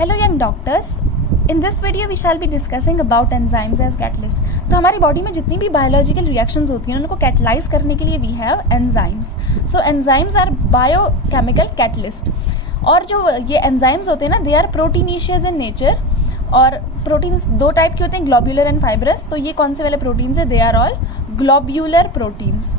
Hello young doctors, in this video we shall be discussing about enzymes as catalyst. तो हमारी body में जितनी भी बायोलॉजिकल रिएक्शंस होती हैं उनको कैटलाइज करने के लिए we have enzymes. So enzymes are biochemical catalyst. और जो ये एंजाइम्स होते हैं ना, they are proteinaceous in nature. और प्रोटीन्स दो टाइप के होते हैं, ग्लोब्यूलर एंड फाइब्रस. तो ये कौन से वाले प्रोटीन्स है? They are all globular proteins.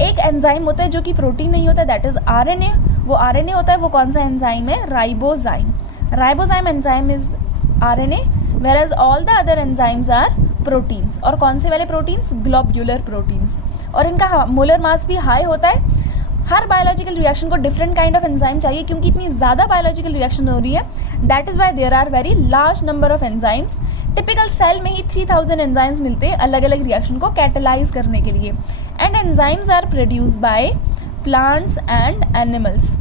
एक एंजाइम होता है जो कि प्रोटीन नहीं होता, दैट इज आरएनए. वो आरएनए होता है, वो कौन सा एंजाइम है? Ribozyme. Ribozyme enzyme is RNA, whereas all the other enzymes are proteins. और कौन से वाले प्रोटीन्स? Globular proteins. और इनका मोलर मास भी हाई होता है. हर बायोलॉजिकल रिएक्शन को डिफरेंट काइंड ऑफ एंजाइम चाहिए क्योंकि इतनी ज्यादा बायोलॉजिकल रिएक्शन हो रही है. That is why there are very large number of enzymes. Typical cell में ही 3000 एंजाइम्स मिलते हैं अलग अलग रिएक्शन को कैटलाइज करने के लिए. And enzymes are produce by plants and animals.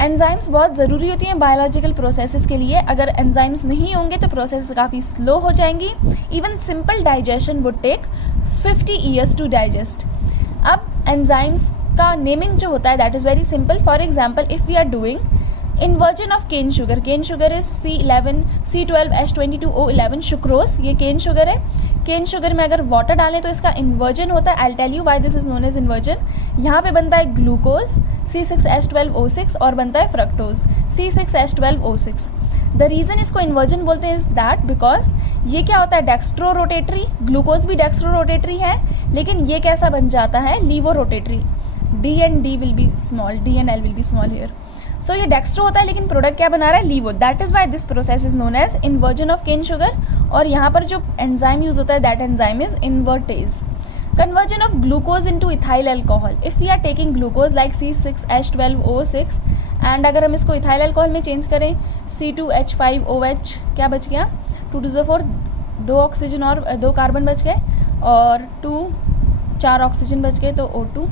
Enzymes बहुत ज़रूरी होती हैं बायोलॉजिकल प्रोसेसेस के लिए. अगर एंजाइम्स नहीं होंगे तो प्रोसेस काफ़ी स्लो हो जाएंगी. Even simple digestion would take 50 years to digest. अब एंजाइम्स का नेमिंग जो होता है that is very simple. For example, if we are doing inversion of cane sugar. Cane sugar is C11, C12, H22O11 sucrose. ये cane sugar है. Cane sugar में अगर water डालें तो इसका इन्वर्जन होता है. I tell you why this is known as inversion. यहाँ पे बनता है ग्लूकोज C6H12O6 और बनता है फ्रक्टोज C6H12O6. द रीजन इसको इन्वर्जन बोलते हैं इज दैट बिकॉज ये क्या होता है? Dextro rotatory. ग्लूकोज भी डेक्स्ट्रो रोटेटरी है, लेकिन ये कैसा बन जाता है? Laevo rotatory. D and D will be small, D and L will be small here. सो ये डेक्स्ट्रो होता है लेकिन प्रोडक्ट क्या बना रहा है? लीवो. That is why this process is known as inversion of cane sugar. और यहाँ पर जो एंजाइम यूज होता है that enzyme is invertase. Conversion of glucose into ethyl alcohol. If we are taking glucose like C6H12O6 and अगर हम इसको ethyl alcohol में चेंज करें C2H5OH, क्या बच गया? 2 to the 4, 2 ऑक्सीजन और 2 कार्बन बच गए और 4 ऑक्सीजन बच गए तो O2.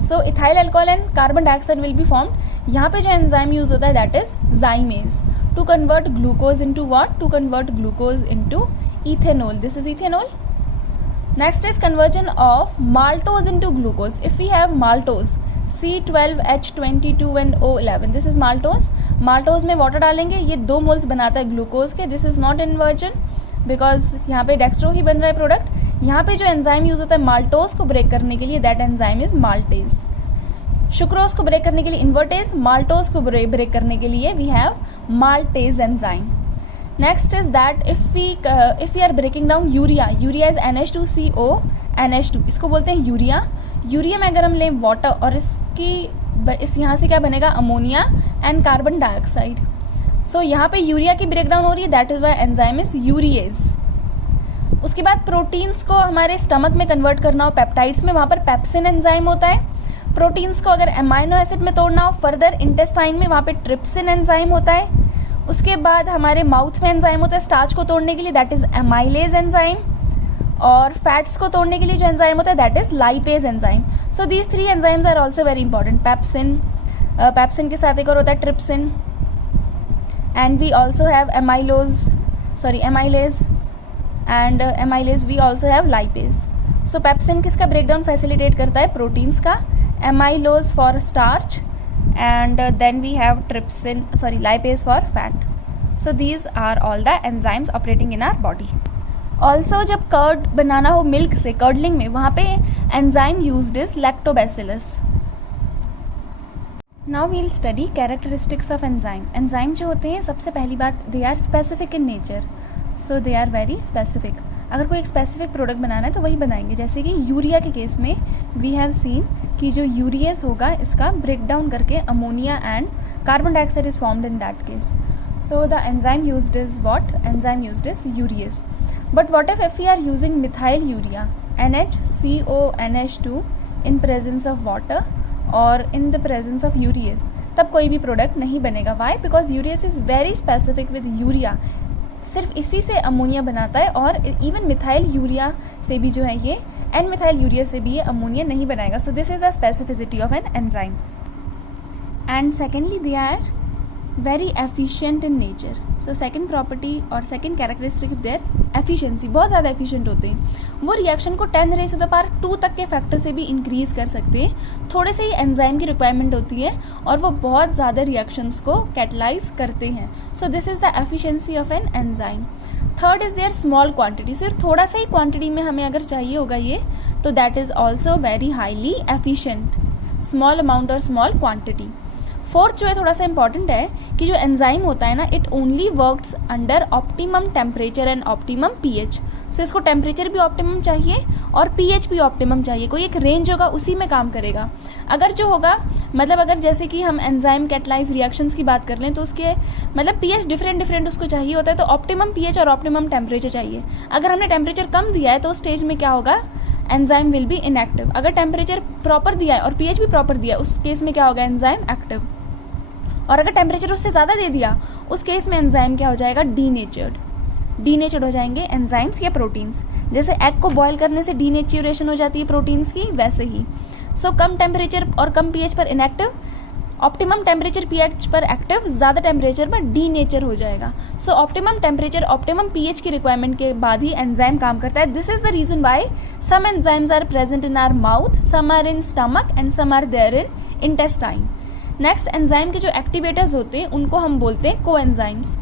So ethyl alcohol and carbon dioxide will be formed. यहाँ पे जो एंजाइम यूज होता है that is zymase to convert glucose into what? To convert glucose into ethanol. This is ethanol. Next is conversion of maltose into glucose. If we have maltose C12H22 and O11, this is maltose. maltose में water डालेंगे, ये 2 moles बनाता है glucose के. This is not inversion because यहाँ पे dextro ही बन रहा है प्रोडक्ट. यहाँ पे जो एंजाइम यूज होता है माल्टोज को ब्रेक करने के लिए that enzyme is maltase. Sucrose को ब्रेक करने के लिए इन्वर्टेज. माल्टोज को ब्रेक करने के लिए we have maltase enzyme. Next is that if we are breaking down urea. Urea is NH2CO NH2. इसको बोलते हैं यूरिया. यूरिया में अगर हम लें वाटर और इस यहाँ से क्या बनेगा? Ammonia and carbon dioxide. So यहाँ पे यूरिया की ब्रेकडाउन हो रही है, that is why enzyme is urease. उसके बाद प्रोटीन्स को हमारे स्टमक में कन्वर्ट करना हो पेप्टाइड्स में, वहाँ पर पेप्सिन एंजाइम होता है. प्रोटीन्स को अगर एमाइनो एसिड में तोड़ना हो फर्दर इंटेस्टाइन में, वहाँ पे ट्रिप्सिन एंजाइम होता है. उसके बाद हमारे माउथ में एंजाइम होता है स्टार्च को तोड़ने के लिए, दैट इज एमाइलेज एंजाइम. और फैट्स को तोड़ने के लिए जो एंजाइम होता है that is lipase enzyme. So these 3 enzymes are also very important. Pepsin के साथ एक और होता है trypsin. And we also have amylase and amylase we also have lipase. So pepsin किसका ब्रेकडाउन फैसिलिटेट करता है? प्रोटीन्स का. Amylose for starch and then we have lipase for fat. So these are all the enzymes operating in our body. Also जब curd बनाना हो milk से, curdling में, वहाँ पे enzyme used is lactobacillus. Now we'll study characteristics of enzyme. Enzyme जो होते हैं, सबसे पहली बात, they are specific in nature. So they are very specific. अगर कोई एक स्पेसिफिक प्रोडक्ट बनाना है तो वही बनाएंगे. जैसे कि यूरिया के केस में वी हैव सीन कि जो यूरियस होगा इसका ब्रेक डाउन करके ammonia and carbon dioxide is formed in that case. So the enzyme used is what? Enzyme used is urease. But what if we are using methyl urea NHCO NH2 in presence of water और in the presence of urease, तब कोई भी product नहीं बनेगा. Why? Because urease is very specific with urea. सिर्फ इसी से ammonia बनाता है और इवन मिथाइल यूरिया से भी जो है ये एन मिथाइल यूरिया से भी ये अमोनिया नहीं बनाएगा. So this is the specificity of an enzyme. And secondly they are very efficient in nature. So second property और second characteristic of their efficiency, बहुत ज़्यादा एफिशिएंट होते हैं. वो रिएक्शन को 10⁻² तक के फैक्टर से भी इंक्रीज कर सकते हैं. थोड़े से ही एंजाइम की रिक्वायरमेंट होती है और वो बहुत ज़्यादा रिएक्शंस को कैटलाइज करते हैं. So this is the efficiency of an enzyme. Third is their small quantity. सिर्फ थोड़ा सा ही क्वांटिटी में हमें अगर चाहिए होगा ये, तो that is also very highly efficient. Small amount और स्मॉल क्वांटिटी. फोर्थ जो है थोड़ा सा इंपॉर्टेंट है कि जो एंजाइम होता है ना, it only works under optimum temperature and optimum pH. So इसको टेम्परेचर भी ऑप्टिमम चाहिए और पीएच भी ऑप्टिमम चाहिए. कोई एक रेंज होगा, उसी में काम करेगा. अगर जो होगा मतलब अगर जैसे कि हम एंजाइम कैटलाइज रिएक्शंस की बात कर लें तो उसके मतलब पीएच डिफरेंट उसको चाहिए होता है, तो ऑप्टिमम पीएच और ऑप्टिमम टेम्परेचर चाहिए. अगर हमने टेम्परेचर कम दिया है तो उस स्टेज में क्या होगा, एंजाइम विल बी इनएक्टिव. अगर टेम्परेचर प्रॉपर दिया है और पीएच भी प्रॉपर दिया है, उस केस में क्या होगा, एंजाइम एक्टिव. और अगर टेम्परेचर उससे ज़्यादा दे दिया, उस केस में एंजाइम क्या हो जाएगा, डीनेचर्ड हो जाएंगे एंजाइम्स या प्रोटीन्स. जैसे एग को बॉयल करने से डीनेचुरेशन हो जाती है प्रोटीन्स की, वैसे ही. सो कम टेम्परेचर और कम पीएच पर इनएक्टिव, ऑप्टिमम टेम्परेचर पीएच पर एक्टिव, ज़्यादा टेम्परेचर पर डीनेचर हो जाएगा. So optimum temperature optimum pH की रिक्वायरमेंट के बाद ही एंजाइम काम करता है. This is the reason why some enzymes are present in our mouth, some are in stomach and some are there in intestine. Next, enzyme के जो activators होते हैं उनको हम बोलते हैं कोएंजाइम्स.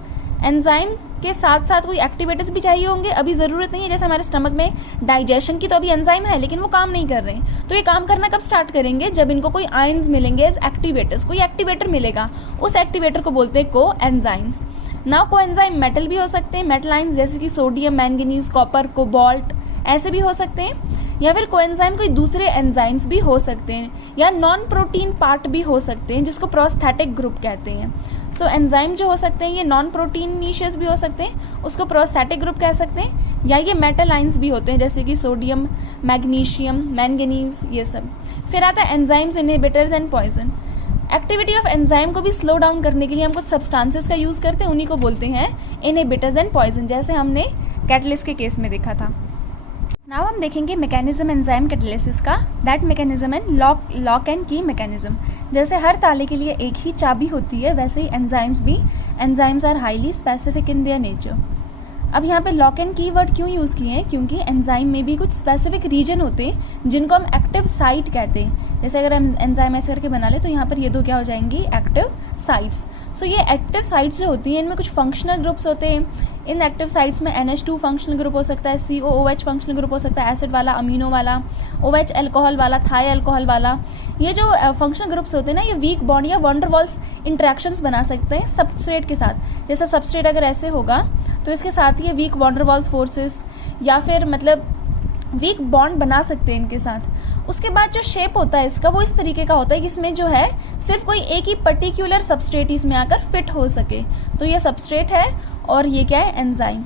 एंजाइम के साथ साथ कोई एक्टिवेटर्स भी चाहिए होंगे. अभी ज़रूरत नहीं है, जैसे हमारे स्टमक में डाइजेशन की तो अभी एंजाइम है लेकिन वो काम नहीं कर रहे हैं. तो ये काम करना कब स्टार्ट करेंगे, जब इनको कोई आयंस मिलेंगे एज एक्टिवेटर्स. कोई एक्टिवेटर मिलेगा, उस एक्टिवेटर को बोलते हैं कोएंजाइम्स. नाउ कोएंजाइम मेटल भी हो सकते हैं, मेटल आयंस जैसे कि सोडियम, मैंगनीज, कॉपर, कोबाल्ट, ऐसे भी हो सकते हैं. या फिर कोएंजाइम कोई दूसरे एंजाइम्स भी हो सकते हैं, या नॉन प्रोटीन पार्ट भी हो सकते हैं जिसको प्रोस्थेटिक ग्रुप कहते हैं. सो एंजाइम जो हो सकते हैं ये नॉन प्रोटीनिशियस भी हो सकते हैं, उसको प्रोस्थेटिक ग्रुप कह सकते हैं. या ये मेटल आयंस भी होते हैं जैसे कि सोडियम, मैग्नीशियम, मैंगनीज, ये सब. फिर आता है enzymes, inhibitors and poison. Activity of enzyme को भी स्लो डाउन करने के लिए हम कुछ सब्सटेंसेस का यूज करते हैं, उन्हीं को बोलते हैं इनहिबिटर्स एंड पॉइजन, जैसे हमने कैटलिस्ट के केस में देखा था. नाउ हम देखेंगे मैकेनिज्म एंजाइम कैटालिसिस का. That mechanism and lock and की मैकेनिज्म. जैसे हर ताले के लिए एक ही चाबी होती है, वैसे ही एंजाइम्स भी. Enzymes are highly specific in their nature. अब यहाँ पे लॉक एंड की वर्ड क्यों यूज़ किए हैं, क्योंकि एंजाइम में भी कुछ स्पेसिफिक रीजन होते हैं जिनको हम एक्टिव साइट कहते हैं. जैसे अगर हम एंजाइम ऐसे करके बना ले तो यहाँ पर ये दो क्या हो जाएंगी, एक्टिव साइट्स. सो ये एक्टिव साइट्स जो होती हैं इनमें कुछ फंक्शनल ग्रुप्स होते हैं. इन एक्टिव साइट्स में NH2 फंक्शनल ग्रुप हो सकता है, COOH फंक्शनल ग्रुप हो सकता है, एसिड वाला, अमीनो वाला, OH अल्कोहल वाला, थाई अल्कोहल वाला. ये जो फंक्शनल ग्रुप्स होते हैं ना, ये वीक बॉन्ड या वंडरवॉल्स इंटरेक्शंस बना सकते हैं सबस्ट्रेट के साथ. जैसा सबस्ट्रेट अगर ऐसे होगा तो इसके साथ ये वीक वंडरवॉल्स फोर्सेस या फिर मतलब वीक बॉन्ड बना सकते हैं इनके साथ. उसके बाद जो शेप होता है इसका वो इस तरीके का होता है कि इसमें जो है सिर्फ कोई एक ही पर्टिकुलर सबस्ट्रेट इसमें आकर फिट हो सके. तो ये सबस्ट्रेट है और ये क्या है, एंजाइम.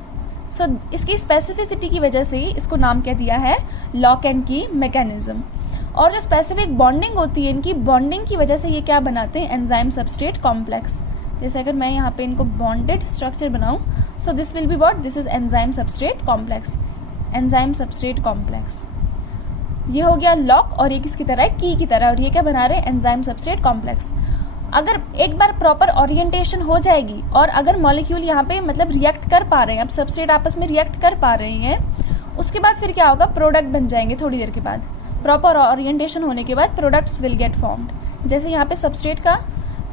सो इसकी स्पेसिफिसिटी की वजह से ही इसको नाम क्या दिया है, लॉक एंड की मैकेनिज्म. और जो स्पेसिफिक बॉन्डिंग होती है, इनकी बॉन्डिंग की वजह से ये क्या बनाते हैं, एंजाइम सबस्ट्रेट कॉम्प्लेक्स. जैसे अगर मैं यहाँ पे इनको बॉन्डेड स्ट्रक्चर बनाऊँ, so this will be what, this is enzyme substrate complex. Enzyme substrate complex ये हो गया लॉक, और ये किसकी तरह है, की तरह. और ये क्या बना रहे हैं, एंजाइम सबस्ट्रेट कॉम्प्लेक्स. अगर एक बार प्रॉपर ओरिएंटेशन हो जाएगी और अगर मॉलिक्यूल यहाँ पे मतलब रिएक्ट कर पा रहे हैं, अब सबस्ट्रेट आपस में रिएक्ट कर पा रहे हैं, उसके बाद फिर क्या होगा, प्रोडक्ट बन जाएंगे थोड़ी देर के बाद. प्रॉपर ओरिएंटेशन होने के बाद प्रोडक्ट्स विल गेट फॉर्म्ड. जैसे यहाँ पे सबस्ट्रेट का,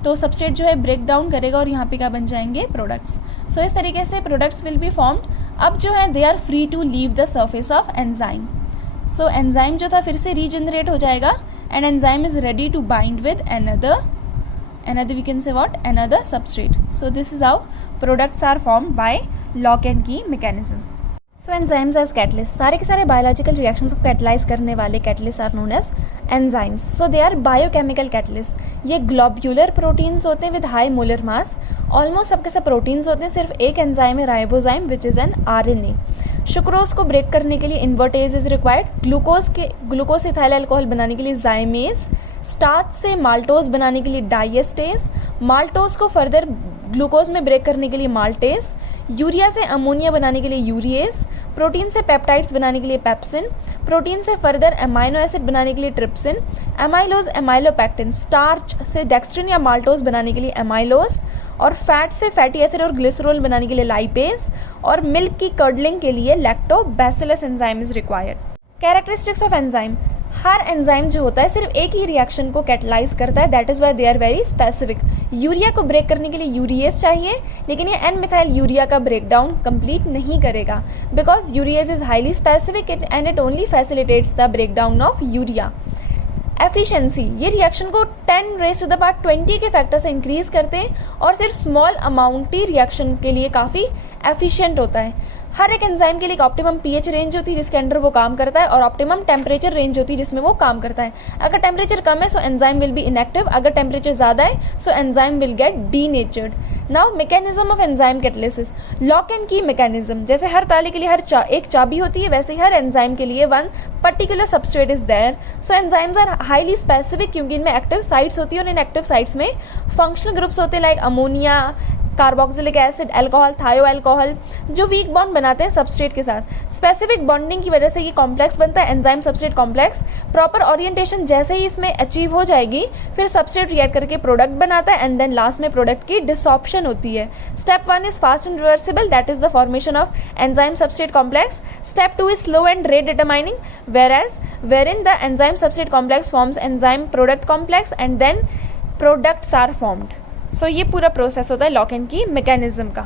तो सबस्ट्रेट जो है ब्रेक डाउन करेगा और यहाँ पे क्या बन जाएंगे, प्रोडक्ट्स. सो इस तरीके से प्रोडक्ट्स विल बी फॉर्म्ड. अब जो है they are free to leave the surface of enzyme. So enzyme जो था फिर से रीजनरेट हो जाएगा and enzyme is ready to bind with another we can say what, another substrate. So this is how products are formed by lock and key mechanism. So enzymes as catalysts, सारे के सारे biological reactions को catalyse करने वाले catalyst are known as enzymes. So they are biochemical catalyst. ये globular proteins होते हैं with high molar mass. Almost सबके सब प्रोटीन्स होते हैं. सिर्फ एक एंजाइम है, ribozyme, which is an RNA. Sucrose को ब्रेक करने के लिए इन्वर्टेज इज रिक्वायर्ड. ग्लूकोज से इथाइल अल्कोहल बनाने के लिए जाइमेज. स्टार्च से माल्टोज बनाने के लिए डाइएस्टेज. माल्टोज को फर्दर ग्लूकोज में ब्रेक करने के लिए माल्टेज, यूरिया से अमोनिया बनाने के लिए यूरिएज, प्रोटीन से पेप्टाइड्स बनाने के लिए पेप्सिन, प्रोटीन से फर्दर एमाइनो एसिड बनाने के लिए ट्रिप्सिन, एमाइलोज एमाइलोपैक्टिन, स्टार्च से डेक्स्ट्रिन या माल्टोज बनाने के लिए एमाइलोज, और फैट से फैटी एसिड और ग्लिसरॉल बनाने के लिए लाइपेज, और मिल्क की कर्डलिंग के लिए lactobacillus enzyme is required. Characteristics of enzyme, her enzyme जो होता है सिर्फ एक ही रिएक्शन को कैटलाइज करता है, that is why they are very specific. Urea को ब्रेक करने के लिए यूरिएज चाहिए, लेकिन ये एन मिथाइल यूरिया का ब्रेकडाउन कंप्लीट नहीं करेगा, because urease is highly specific and it only facilitates the breakdown of urea. Efficiency, ये रिएक्शन को 10⁻20 के फैक्टर से इंक्रीज करते हैं और सिर्फ स्मॉल अमाउंट ही रिएक्शन के लिए काफ़ी एफिशिएंट होता है। हर एक एंजाइम के लिए एक ऑप्टिमम पीएच रेंज होती है जिसके अंडर वो काम करता है, और ऑप्टिमम टेम्परेचर रेंज होती है जिसमें वो काम करता है। अगर टेम्परेचर कम है so enzyme will be inactive, अगर टेम्परेचर ज्यादा है so enzyme will get denatured. Now mechanism of enzyme catalysis, lock and की मैकेनिज्म। जैसे हर ताले के लिए एक चाबी होती है, वैसे ही हर एंजाइम के लिए one particular substrate is there. So enzymes are highly specific क्योंकि इनमें एक्टिव साइट्स होती है, और इन एक्टिव साइट्स में फंक्शनल ग्रुप्स होते हैं like ammonia, carboxylic acid, alcohol, thio alcohol, जो वीक बॉन्ड बनाते हैं सबस्ट्रेट के साथ। स्पेसिफिक बॉन्डिंग की वजह से ये कॉम्प्लेक्स बनता है, enzyme substrate complex. Proper orientation जैसे ही इसमें अचीव हो जाएगी, फिर सबस्ट्रेट रिएक्ट करके प्रोडक्ट बनाता है, एंड देन लास्ट में प्रोडक्ट की डिसॉर्प्शन होती है। Step 1 is fast and reversible, that is the formation of enzyme substrate complex. Step 2 is slow and rate determining, wherein the enzyme substrate complex forms enzyme product complex and then products are formed. सो ये पूरा process होता है lock and की mechanism का।